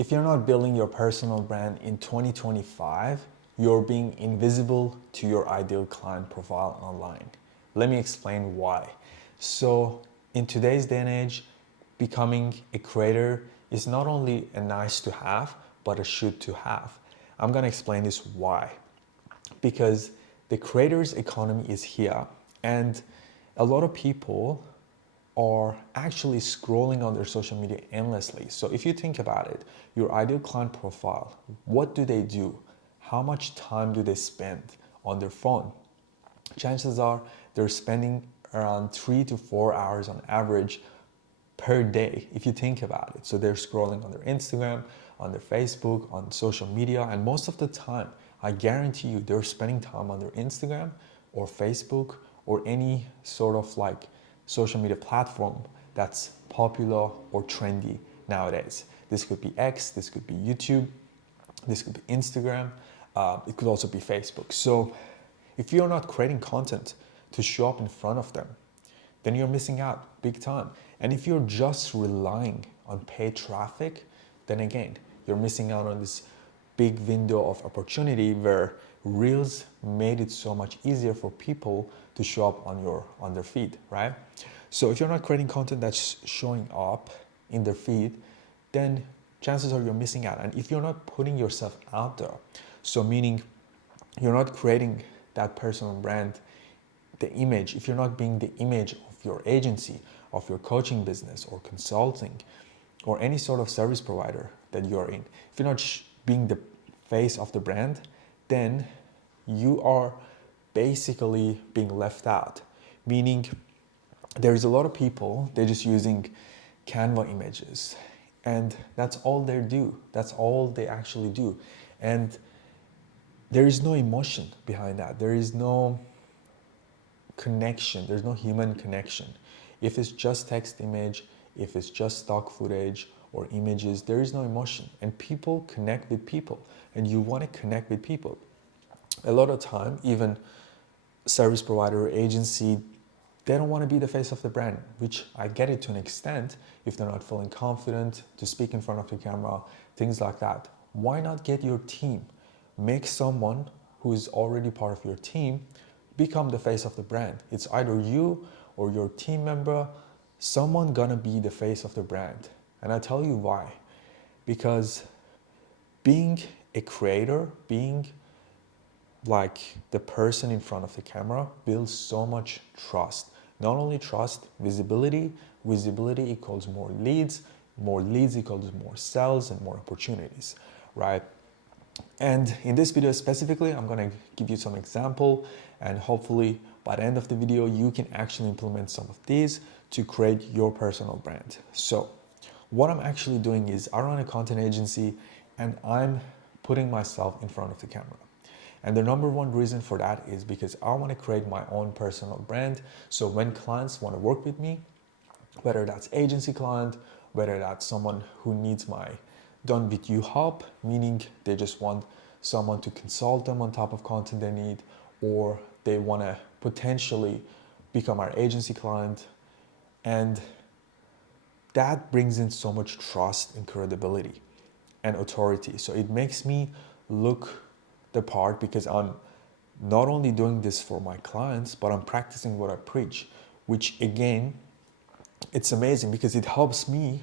If you're not building your personal brand in 2025, you're being invisible to your ideal client profile online. Let me explain why. So, in today's day and age, becoming a creator is not only a nice to have, but a should to have. I'm gonna explain this why. Because the creators economy is here, and a lot of people are actually scrolling on their social media endlessly. So if you think about it, your ideal client profile, what do they do? How much time do they spend on their phone? Chances are they're spending around 3 to 4 hours on average per day, if you think about it. So they're scrolling on their Instagram, on their Facebook, on social media, and most of the time, I guarantee you, they're spending time on their Instagram or Facebook or any sort of like social media platform that's popular or trendy nowadays. This could be X, this could be YouTube, this could be Instagram, it could also be Facebook. So if you're not creating content to show up in front of them, then you're missing out big time. And if you're just relying on paid traffic, then again, you're missing out on this big window of opportunity where Reels made it so much easier for people to show up on their feed, right? So if you're not creating content that's showing up in their feed, then chances are you're missing out. And if you're not putting yourself out there, so meaning you're not creating that personal brand, the image, if you're not being the image of your agency, of your coaching business or consulting or any sort of service provider that you're in, if you're not being the face of the brand, then you are basically being left out. Meaning there's a lot of people, they're just using Canva images and that's all they do. That's all they actually do. And there is no emotion behind that. There is no connection. There's no human connection. If it's just text image, if it's just stock footage or images, there is no emotion. And people connect with people, and you want to connect with people. A lot of time, even service provider or agency, they don't want to be the face of the brand, which I get it to an extent if they're not feeling confident to speak in front of the camera, things like that. Why not get your team? Make someone who is already part of your team become the face of the brand. It's either you or your team member, someone gonna be the face of the brand. And I tell you why. Because being a creator, being like the person in front of the camera builds so much trust. Not only trust, visibility. Visibility equals more leads equals more sales and more opportunities, right? And in this video specifically, I'm gonna give you some example, and hopefully by the end of the video, you can actually implement some of these to create your personal brand. So what I'm actually doing is I run a content agency and I'm putting myself in front of the camera. And the number one reason for that is because I want to create my own personal brand. So when clients want to work with me, whether that's agency client, whether that's someone who needs my done with you help, meaning they just want someone to consult them on top of content they need, or they want to potentially become our agency client. And that brings in so much trust and credibility and authority. So it makes me look the part because I'm not only doing this for my clients, but I'm practicing what I preach, which again, it's amazing because it helps me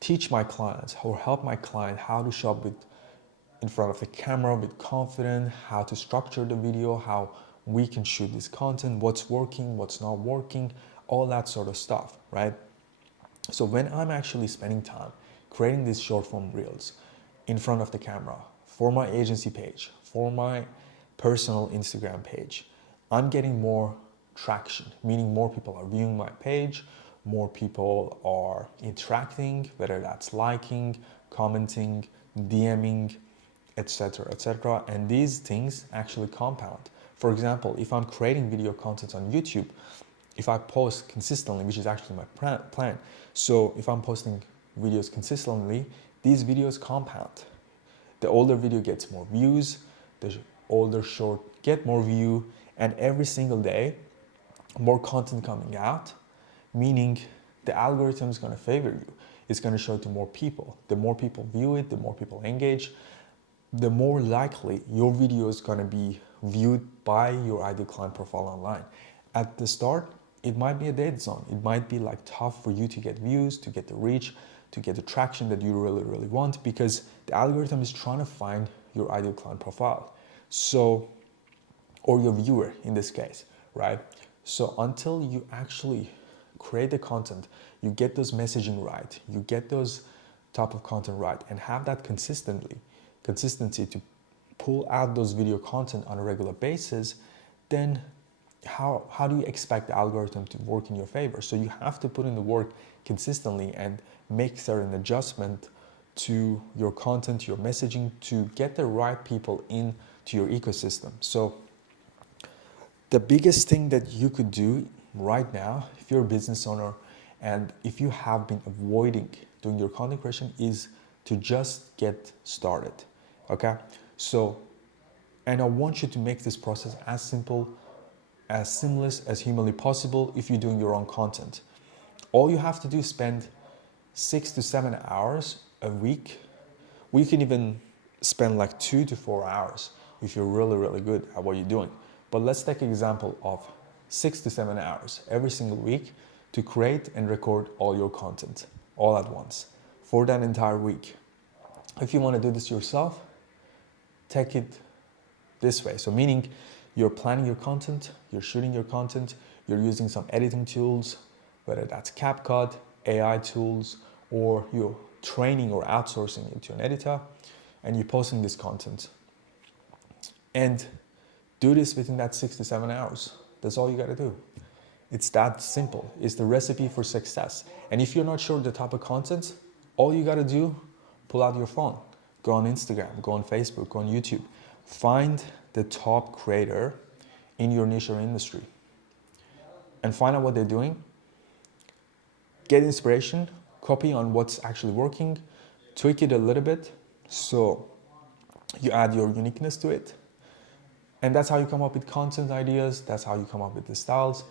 teach my clients or help my client how to show up in front of the camera with confidence, how to structure the video, how we can shoot this content, what's working, what's not working, all that sort of stuff, right? So when I'm actually spending time creating these short form reels in front of the camera for my agency page, for my personal Instagram page, I'm getting more traction, meaning more people are viewing my page, more people are interacting, whether that's liking, commenting, DMing, etc., etc. And these things actually compound. For example, if I'm creating video content on YouTube, if I post consistently, which is actually my plan, so if I'm posting videos consistently, these videos compound. The older video gets more views, the older short get more view, and every single day, more content coming out, meaning the algorithm is going to favor you. it's going to show to more people. The more people view it, the more people engage, the more likely your video is going to be viewed by your ideal client profile online. At the start, it might be a dead zone. It might be like tough for you to get views, to get the reach, to get the traction that you really want, because the algorithm is trying to find your ideal client profile. So, or your viewer in this case, right? So until you actually create the content, you get those messaging right, you get those type of content right, and have that consistency to pull out those video content on a regular basis, then how do you expect the algorithm to work in your favor? So you have to put in the work consistently and make certain adjustment to your content, your messaging, to get the right people into your ecosystem. So the biggest thing that you could do right now, if you're a business owner and if you have been avoiding doing your content creation, is to just get started. Okay? So, and I want you to make this process as simple, as seamless as humanly possible if you're doing your own content. All you have to do is spend 6 to 7 hours a week. We can even spend like 2 to 4 hours if you're really good at what you're doing. But let's take an example of 6 to 7 hours every single week to create and record all your content all at once for that entire week. If you want to do this yourself, take it this way. So meaning you're planning your content, you're shooting your content, you're using some editing tools, whether that's CapCut, AI tools, or you're training or outsourcing it to an editor, and you're posting this content. And do this within that 6 to 7 hours. That's all you got to do. It's that simple. It's the recipe for success. And if you're not sure the type of content, all you got to do, pull out your phone, go on Instagram, go on Facebook, go on YouTube, find the top creator in your niche or industry and find out what they're doing, get inspiration, copy on what's actually working, tweak it a little bit so you add your uniqueness to it. And that's how you come up with content ideas. That's how you come up with the styles.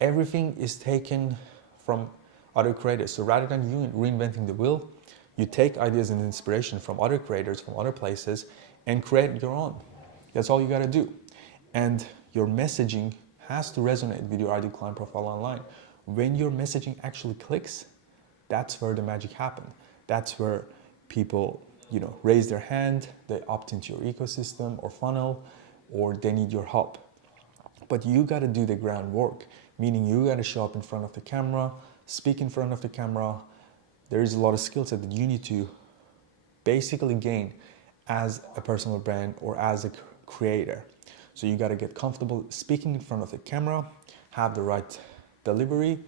Everything is taken from other creators. So rather than you reinventing the wheel, you take ideas and inspiration from other creators, from other places, and create your own. That's all you got to do. And your messaging has to resonate with your ideal client profile online. When your messaging actually clicks, that's where the magic happens. That's where people, raise their hand, they opt into your ecosystem or funnel, or they need your help. But you got to do the groundwork, meaning you got to show up in front of the camera, speak in front of the camera. There is a lot of skill set that you need to basically gain as a personal brand or as a creator. So you got to get comfortable speaking in front of the camera, have the right delivery,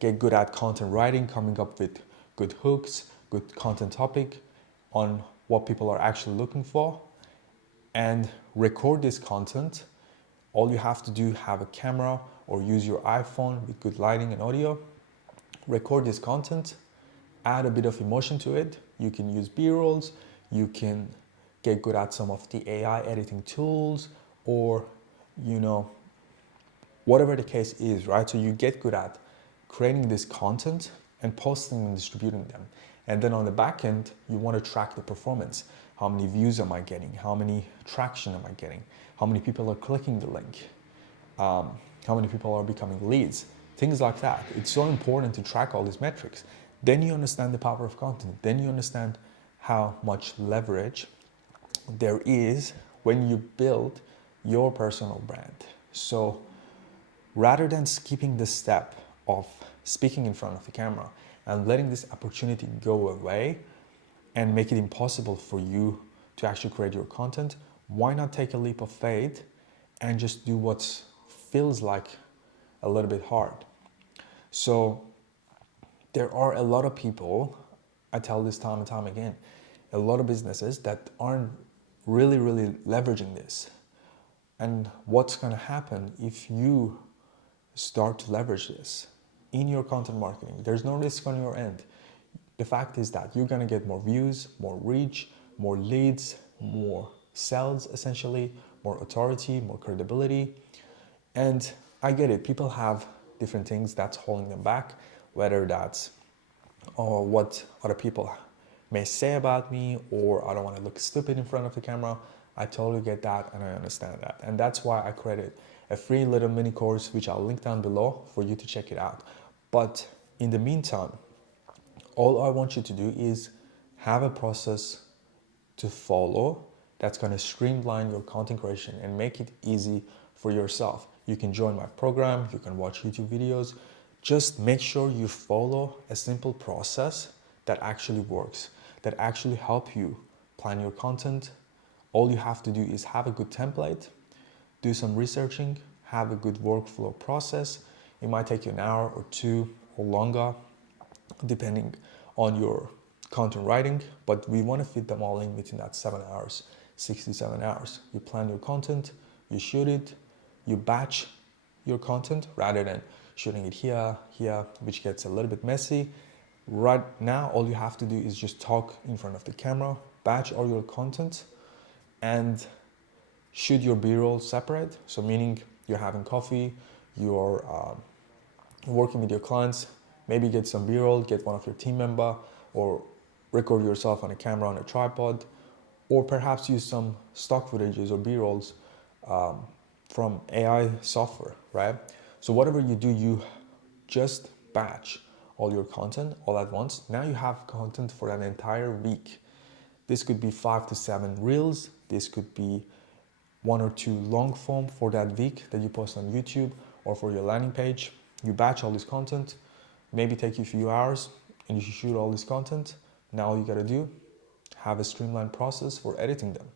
get good at content writing, coming up with good hooks, good content topic on what people are actually looking for, and record this content. All you have to do, have a camera or use your iPhone with good lighting and audio, record this content, add a bit of emotion to it. You can use B-rolls, you can get good at some of the AI editing tools, or whatever the case is, right? So you get good at creating this content and posting and distributing them. And then on the back end, you want to track the performance. How many views am I getting? How many traction am I getting? How many people are clicking the link? How many people are becoming leads? Things like that. It's so important to track all these metrics. Then you understand the power of content. Then you understand how much leverage there is when you build your personal brand. So rather than skipping the step of speaking in front of the camera and letting this opportunity go away and make it impossible for you to actually create your content, why not take a leap of faith and just do what feels like a little bit hard? So there are a lot of people, I tell this time and time again, a lot of businesses that aren't really leveraging this. And what's going to happen if you start to leverage this in your content marketing? There's no risk on your end. The fact is that you're going to get more views, more reach, more leads, more sales, essentially, more authority, more credibility. And I get it. People have different things that's holding them back, whether that's or what other people may say about me, or I don't want to look stupid in front of the camera. I totally get that and I understand that. And that's why I created a free little mini course, which I'll link down below for you to check it out. But in the meantime, all I want you to do is have a process to follow that's going to streamline your content creation and make it easy for yourself. You can join my program, you can watch YouTube videos. Just make sure you follow a simple process that actually works, that actually help you plan your content. All you have to do is have a good template, do some researching, have a good workflow process. It might take you an hour or two or longer, depending on your content writing, but we want to fit them all in within that 7 hours, 6 to 7 hours. You plan your content, you shoot it, you batch your content rather than shooting it here, which gets a little bit messy. Right now, all you have to do is just talk in front of the camera, batch all your content, and shoot your B-roll separate. So meaning you're having coffee, you're working with your clients, maybe get some B-roll, get one of your team member, or record yourself on a camera on a tripod, or perhaps use some stock footages or B-rolls from AI software, right? So whatever you do, you just batch all your content all at once. Now you have content for an entire week. This could be 5 to 7 reels. This could be 1 or 2 long form for that week that you post on YouTube or for your landing page. You batch all this content, maybe take you a few hours, and you shoot all this content. Now all you gotta do, have a streamlined process for editing them.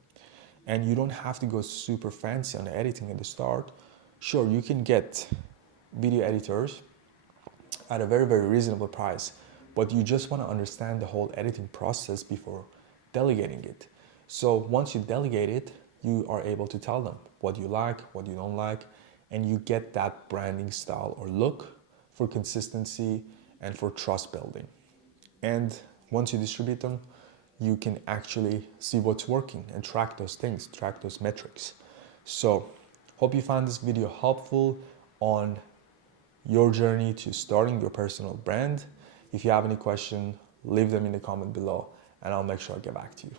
And you don't have to go super fancy on the editing at the start. Sure, you can get video editors at a very, very reasonable price, but you just want to understand the whole editing process before delegating it. So once you delegate it, you are able to tell them what you like, what you don't like, and you get that branding style or look for consistency and for trust building. And once you distribute them, you can actually see what's working and track those things, track those metrics. So hope you found this video helpful on your journey to starting your personal brand. If you have any question, leave them in the comment below and I'll make sure I get back to you.